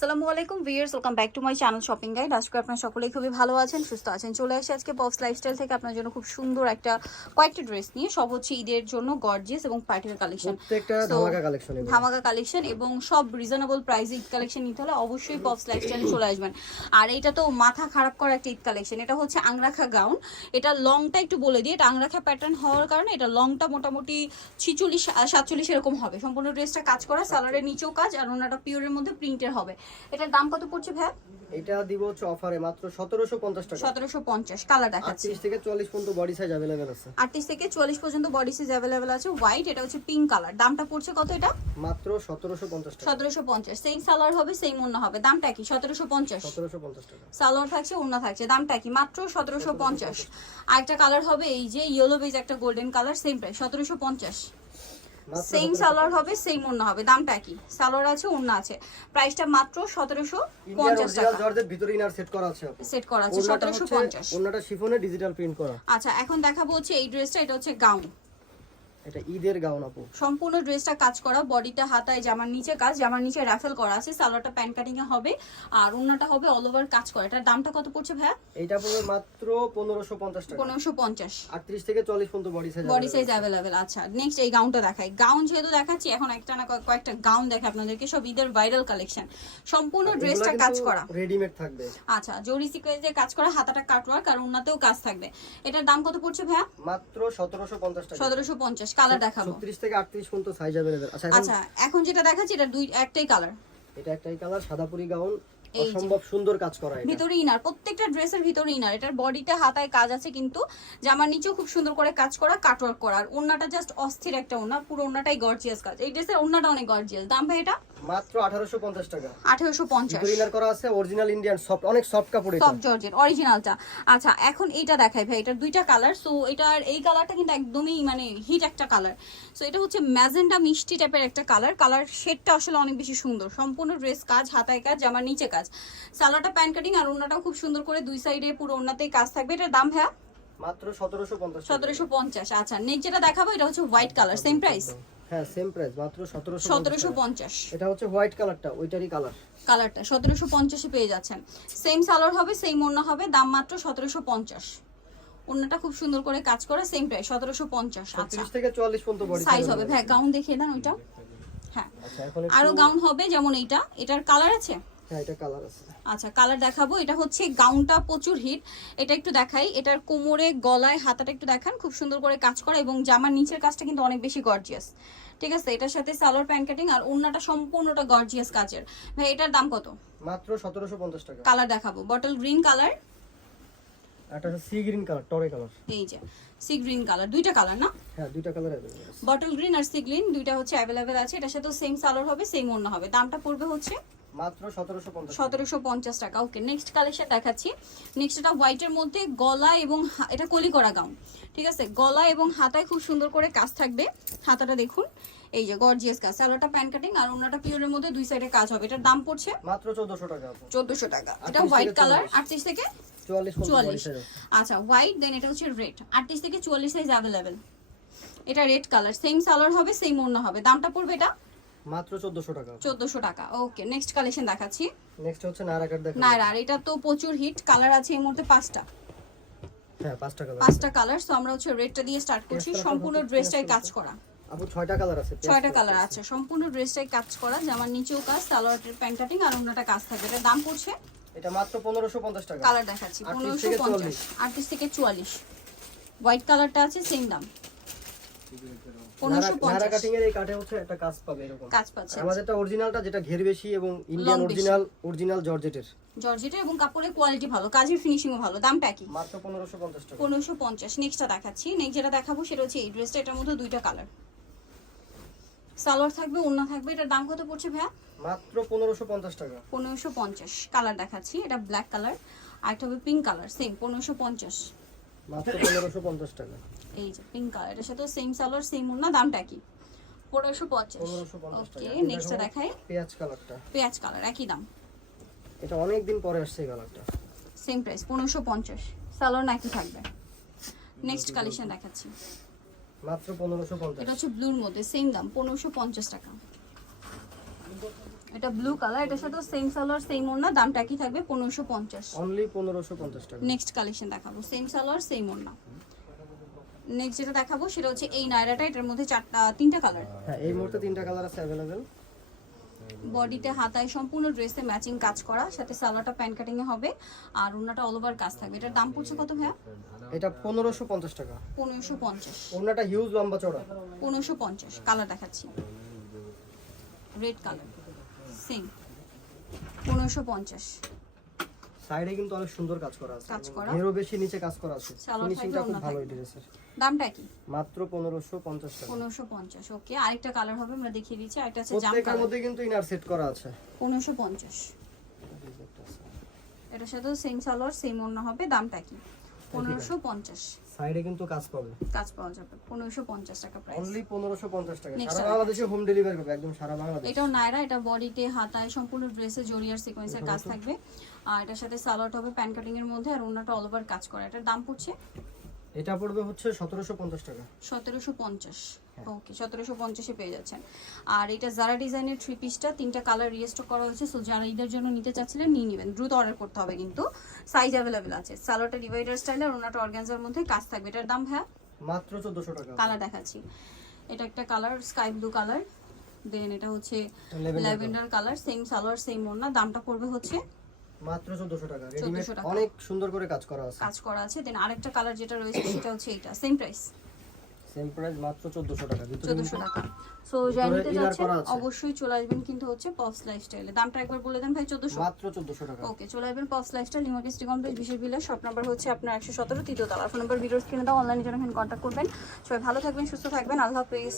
আসসালামু আলাইকুম viewers welcome back to my channel shopping guide আজকে আপনারা সকলেই খুবই ভালো আছেন সুস্থ আছেন। চলে আসছে আজকে পপস লাইফস্টাইল থেকে আপনার জন্য খুব সুন্দর একটা কয়েকটা ড্রেস নিয়ে। সব হচ্ছে ঈদের জন্য গর্জিয়াস এবং পার্টির কালেকশন ধামাকা কালেকশন এবং সব রিজনেবল প্রাইসে ঈদ কালেকশন নিতে হলে অবশ্যই পপস লাইফস্টাইলে চলে আসবেন। আর এটা তো মাথা খারাপ করা একটা ঈদ কালেকশন এটা হচ্ছে আংরাখা গাউন এটা লংটা একটু বলে দিই। এটা আংরাখা প্যাটার্ন হওয়ার কারণে এটা লংটা মোটামুটি ছিচল্লিশ সাতচল্লিশ এরকম হবে। সম্পূর্ণ ড্রেসটা কাজ করা সালোয়ারের নিচেও কাজ আর ওনাটা পিওরের মধ্যে প্রিন্টের হবে। এটার দাম কত পড়ছে ভাই এটা দিব হচ্ছে অফারে মাত্র সতেরোশো পঞ্চাশ টাকা। সতেরোশো পঞ্চাশ কালার দেখাচ্ছি। আটত্রিশ থেকে চল্লিশ পর্যন্ত বডি সাইজ অ্যাভেলেবেল আছে। আটত্রিশ থেকে চুয়াল্লিশ পর্যন্ত বডি সাইজ অ্যাভেলেবেল আছে হোয়াইট এটা হচ্ছে পিঙ্ক কালার দামটা পড়ছে কত এটা? মাত্র সতেরোশো পঞ্চাশ টাকা। সতেরোশো পঞ্চাশ সেম সালোয়ার হবে সেম অন্য হবে। দামটা কি? সতেরোশো পঞ্চাশ। সতেরোশো পঞ্চাশ টাকা। সালোয়ার থাকছে অন্য থাকছে। দামটা কি? মাত্র সতেরোশো পঞ্চাশ। আরেকটা কালার হবে এই যে ইয়েলো বেজ একটা গোল্ডেন কালার সেম প্রাইস সতেরোশো পঞ্চাশ। মাত্র সেম সালোয়ার হবে সেম অন্য হবে। দামটা কি? সালোয়ার আছে অন্য আছে। প্রাইসটা মাত্র সতেরোশো ইন্ডিয়ান পঞ্চাশ অরিজিনাল টাকা। জর্জের ভিতরে ইনার সেট করা আছে। সেট করা আছে ওড়নাটা সতেরোশো হচ্ছে পঞ্চাশ। ওড়নাটা শিফনে ডিজিটাল প্রিন্ট করা। আচ্ছা এখন দেখাবো হচ্ছে এই ড্রেসটা এটা হচ্ছে গাউন এটা ঈদের গাউন আপু। সম্পূর্ণ ড্রেসটা কাজ করা বডিটা হাতায় জামার নিচে কাজ জামার নিচে রাফেল করা আছে সালোয়ারটা প্যান্ট কাটিং এ হবে আর ওন্নাটা হবে অল ওভার কাজ করা। এটার দামটা কত পড়ছে ভাইয়া? এইটা পড়বে মাত্র পনেরোশো পঞ্চাশ টাকা। পনেরোশো পঞ্চাশ। আটত্রিশ থেকে চল্লিশ পর্যন্ত body size body size available আচ্ছা। নেক্সট এই গাউনটা দেখাই। গাউন যেহেতু দেখাচ্ছি এখন একটা না কয়েক- কয়েকটা গাউন দেখে আপনাদেরকে। সব ঈদের ভাইরাল কালেকশন সম্পূর্ণ ড্রেসটা কাজ করা। রেডিমেড থাকবে। আচ্ছা জরি সিকোয়েন্সে কাজ করা হাতাটা কাটওয়ার্ক আর ওন্নাতেও কাজ থাকবে। এটার দাম কত পড়ছে ভাইয়া? মাত্র সতেরোশো পঞ্চাশ টাকা। সতেরোশো পঞ্চাশ। কালার দেখাবো ছত্রিশ থেকে আটত্রিশ পর্যন্ত সাইজ अवेलेबल আচ্ছা এখন আচ্ছা এখন যেটা দেখাচ্ছি এটা দুই একটাই কালার এটা একটাই কালার সাদাপুরি গাউন। অসম্ভব সুন্দর কাজ করা এটা। ভিতরে ইনার প্রত্যেকটা ড্রেসের ভিতরে ইনার। এটার বডিতে হাতায় কাজ আছে কিন্তু জামার নিচেও খুব সুন্দর করে কাজ করা কাটওয়ার্ক করা। আর ওন্নাটা জাস্ট অস্থির একটা ওন্না পুরো ওন্নাটাই গর্জিয়াস কাজ। এই ড্রেসের ওন্নাটা অনেক গর্জিয়াস দাম ভাই এটা? মাত্র আঠারোশো পঞ্চাশ টাকা। আঠেরোশো পঞ্চাশ। ভিতরে ইনার করা আছে অরিজিনাল ইন্ডিয়ান সফট অনেক সফট কাপড় এটা। সফট জর্জের অরিজিনালটা আচ্ছা এখন এইটা দেখাই ভাই এটার দুইটা কালার সো এটার এই কালারটা কিন্তু একদমই মানে হিট একটা কালার সো এটা হচ্ছে ম্যাজেন্ডা মিষ্টি টাইপের একটা কালার কালার শেডটা আসলে অনেক বেশি সুন্দর। সম্পূর্ণ ড্রেস কাজ হাতায় কাজ জামার নিচে কাজ। সালোয়ারটা প্যান্ট কাটিং আর ওন্নাটাও খুব সুন্দর করে দুই সাইডে পুরো ওন্নাতেই কাজ থাকবে। এটার দাম ভাইয়া? মাত্র সতেরোশো পঞ্চাশ সতেরোশো পঞ্চাশ আচ্ছা। নেক্সট যেটা দেখাবো এটা হচ্ছে হোয়াইট কালার সেম প্রাইস হ্যাঁ সেম প্রাইস মাত্র সতেরোশো সতেরোশো পঞ্চাশ। এটা হচ্ছে হোয়াইট কালারটা ওইটারই কালার। কালারটা সতেরোশো পঞ্চাশে পেয়ে যাচ্ছেন। সেম সালোয়ার হবে সেম ওড়না হবে দাম মাত্র সতেরোশো পঞ্চাশ। ওড়নাটা খুব সুন্দর করে কাজ করে সেম প্রাইস সতেরোশো পঞ্চাশ আচ্ছা। তিরিশ থেকে চুয়াল্লিশ পর্যন্ত বডি সাইজ হবে। ভাই গাউন দেখিয়ে দেন ওইটা। হ্যাঁ। আচ্ছা এখন আরও গাউন হবে যেমন এইটা। এটার কালার আছে? হ্যাঁ আচ্ছা কালার দেখাবো। এটা হচ্ছে গাউনটা প্রচুর হিট এটা একটু দেখাই। এটার কোমরে গলায় হাতাটা একটু দেখান। খুব সুন্দর করে কাজ করা এবং জামার নিচের কাজটা কিন্তু অনেক বেশি গর্জিয়াস ঠিক আছে? এটার সাথে সালোয়ার প্যান্ট কাটিং আর ওড়নাটা সম্পূর্ণটা গর্জিয়াস কাজের। ভাই এটার দাম কত? মাত্র সতেরোশো পঞ্চাশ টাকা। কালার দেখাবো। বটল গ্রিন কালার একটা সি গ্রিন কালার টরে কালার এই যে সি গ্রিন কালার দুইটা কালার না? হ্যাঁ দুইটা কালার আছে। বটল গ্রিন আর সি গ্রিন দুইটা হচ্ছে অ্যাভেলেবেল আছে। এটার সাথে সেম সালোয়ার হবে সেম ওড়না হবে। দামটা পড়বে হচ্ছে মাত্র টাকা। ওকে নেক্সট কালেকশন দেখাচ্ছি। নেক্সট এটা হোয়াইটের মধ্যে গলা এবং এটা কলি করা গাউন ঠিক আছে? গলা এবং হাতায় খুব সুন্দর করে কাজ থাকবে। হাতাটা দেখুন। এই যে গর্জিয়াস কাজ। সালোয়ারটা প্যান্ট কাটিং আর ওনাটা পিওরের মধ্যে দুই সাইডে কাজ হবে। এটার দাম পড়ছে মাত্র টাকা এটা হোয়াইট কালার 44 থেকে চুয়াল্লিশ পর্যন্ত বডি চুয়াল্লিশ সাইজ আচ্ছা হোয়াইট দেন এটা হচ্ছে রেড আটত্রিশ থেকে সাইজ এটা রেড কালার সেম সালোয়ার হবে সেম ওড়না হবে। দামটা পড়বে এটা মাত্র চোদ্দশো টাকা। চোদ্দশো টাকা। ওকে নেক্সট কালেকশন দেখাচ্ছি। নেক্সট হচ্ছে নারাকার দেখা না আর এটা তো প্রচুর হিট কালার আছে এই মুহূর্তে পাঁচটা। হ্যাঁ পাঁচটা কালার পাঁচটা কালার সো আমরা হচ্ছে রেডটা দিয়ে স্টার্ট করছি সম্পূর্ণ ড্রেসটাই কাজ করা। আপু ছয়টা কালার আছে ছয়টা কালার আছে সম্পূর্ণ ড্রেসটাই কাজ করা জামার নিচেও কাজ সালোয়ারের প্যান্ট কাটিং আর অন্যটা কাজ থাকবে। এটার দাম পড়ছে? এটা মাত্র পনেরোশো পঞ্চাশ টাকা। কালার দেখাচ্ছি 38 পনেরোশো থেকে পঞ্চাশ আটত্রিশ থেকে চুয়াল্লিশ। হোয়াইট কালারটা আছে সেম দাম। এই কাটে হচ্ছে একটা কাজ পাবে এরকম। কাজ পাচ্ছে। আমাদেরটা অরিজিনালটা যেটা ঘের বেশি এবং ইন্ডিয়ান। অরিজিনাল অরিজিনাল জর্জেটের। জর্জেটা এবং কাপড়ের কোয়ালিটি ভালো কাজের ফিনিশিংও ভালো। দামটা কি? মাত্র পনেরোশো পঞ্চাশ টাকা। পনেরোশো পঞ্চাশ। নেক্সটটা দেখাচ্ছি। নেক্সট যেটা দেখাবো সেটা হচ্ছে এই ড্রেসটা এটার মধ্যে দুইটা কালার সালোয়ার থাকবে ওড়না থাকবে। এটার দাম কত পড়ছে ভাইয়া? মাত্র পনেরোশো পঞ্চাশ টাকা। পনেরোশো পঞ্চাশ। কালার দেখাচ্ছি। এটা ব্ল্যাক কালার আর একটা হবে পিঙ্ক কালার সেম পনেরোশো পঞ্চাশ। মাত্র পনেরোশো পঞ্চাশ টাকা। এই যে পিঙ্ক কালার এটার সাথে সেম সালোয়ার সেম ওড়না দামটা কি পনেরোশো পঞ্চাশ। পনেরোশো পঞ্চাশ ওকে নেক্সটটা দেখাই। পেঁয়াজ কালারটা পেঁয়াজ কালার একই দাম। এটা অনেক দিন পরে আসছে এই কালারটা সেম প্রাইস পনেরোশো পঞ্চাশ। সালোয়ার নাকি থাকবে। নেক্সট কালেকশন দেখাচ্ছি। মাত্র পনেরোশো পঞ্চাশ। এটা হচ্ছে ব্লুর মধ্যে সেম দাম পনেরোশো পঞ্চাশ টাকা। এটা ব্লু কালার এটার সাথে সেম সালোয়ার সেম ওড়না দামটা একই থাকবে পনেরোশো পঞ্চাশ। অনলি পনেরোশো পঞ্চাশ টাকা। নেক্সট কালেকশন দেখাবো সেম সালোয়ার সেম ওড়না। নেক্সট যেটা দেখাবো সেটা হচ্ছে এই নায়রাটা এটার মধ্যে চারটা তিনটা কালার হ্যাঁ এই মুহূর্তে তিনটা কালার আছে অ্যাভেলেবেল বডিতে হাতায় সম্পূর্ণ ড্রেসে ম্যাচিং কাজ করা সাথে সালোয়ারটা প্যান্ট কাটিং এ হবে আর ওড়নাটা অল ওভার কাজ থাকবে। এটার দাম পড়ছে কত ভাইয়া? এটা পনেরোশো পঞ্চাশ টাকা। পনেরোশো পঞ্চাশ। ওনাটা হিউজ লম্বা পনেরোশো পঞ্চাশ কালার দেখাচ্ছি। রেড কালার সেম পনেরোশো পঞ্চাশ। সাইডে কিন্তু অনেক সুন্দর কাজ করা আছে। কাজ করা। এরও বেশি নিচে কাজ করা আছে। ফিনিশিংটা খুব ভালো ড্রেসের দামটা কি? মাত্র পনেরোশো পঞ্চাশ টাকা। পনেরোশো পঞ্চাশ ওকে। আরেকটা কালার হবে আমরা দেখিয়ে দিচ্ছি। আরেকটা হচ্ছে জাম কালার। মধ্যে কিন্তু ইনার সেট করা আছে। পনেরোশো পঞ্চাশ। এটার সাথেও সেম সালোয়ার সেম অন্য হবে। দামটা কি? পনেরোশো পঞ্চাশ। সাইডে কিন্তু কাজ পাবে। কাজ পাওয়া যাবে পনেরোশো পঞ্চাশ টাকা প্রাইস অনলি পনেরোশো পঞ্চাশ টাকা। Next সারা বাংলাদেশে হোম ডেলিভারি করবে একদম সারা বাংলাদেশ। এটাও নায়রা এটা বডিতে হাতায় সম্পূর্ণ ড্রেসে জরিয়ার সিকোয়েন্সের কাজ থাকবে। আর এটার সাথে সালোয়ার হবে প্যান কাটিং এর মধ্যে আর ওনাটা অল ওভার কাজ করা। এটার দাম পড়ছে? এটা পড়বে হচ্ছে সতেরোশো পঞ্চাশ টাকা। সতেরোশো পঞ্চাশ। ওকে সতেরোশো পঞ্চাশে পেয়ে যাচ্ছেন। আর এটা জারা ডিজাইনের থ্রি পিসটা তিনটা কালার রিয়েস্টক করা হয়েছে সো যারা ঈদের জন্য নিতে চাচ্ছিলেন নিয়ে নেবেন। দ্রুত অর্ডার করতে হবে কিন্তু। সাইজ অ্যাভেলেবেল আছে। সালোয়ারটা ডিভাইডার স্টাইল আর ওনাটা অর্গানজার মধ্যে কাজ থাকবে। এটার দাম হ্যাঁ মাত্র চোদ্দশো টাকা। কালার দেখাচ্ছি। এটা একটা colour sky blue colour then এটা হচ্ছে lavender colour same salwar same ওড়না। দামটা পড়বে হচ্ছে মাত্র চোদ্দশো টাকা। রেডিমেড 1400 টাকা। অনেক সুন্দর করে কাজ করা আছে। কাজ করা আছে। দেন আরেকটা কালার যেটা রয়েছে সেটা হচ্ছে এটা সেম প্রাইস সেম প্রাইস মাত্র টাকা। টাকা। সো যাচ্ছেন অবশ্যই চলে আসবেন কিন্তু হচ্ছে লাইফস্টাইলে দামটা একবার বলে দেন ভাই মাত্র টাকা। ওকে চলে আসবেন পপস লাইফস্টাইল লিমার্কেট স্টি কমপ্লেক্স বিশেষ বিলের শপ নাম্বার হচ্ছে আপনার একশো সতেরো তৃতীয় তলা। ফোন নাম্বার ভিডিওস কিনে দাও অনলাইনে করবেন। সবাই ভালো থাকবেন সুস্থ থাকবেন আল্লাহ হাফিজ।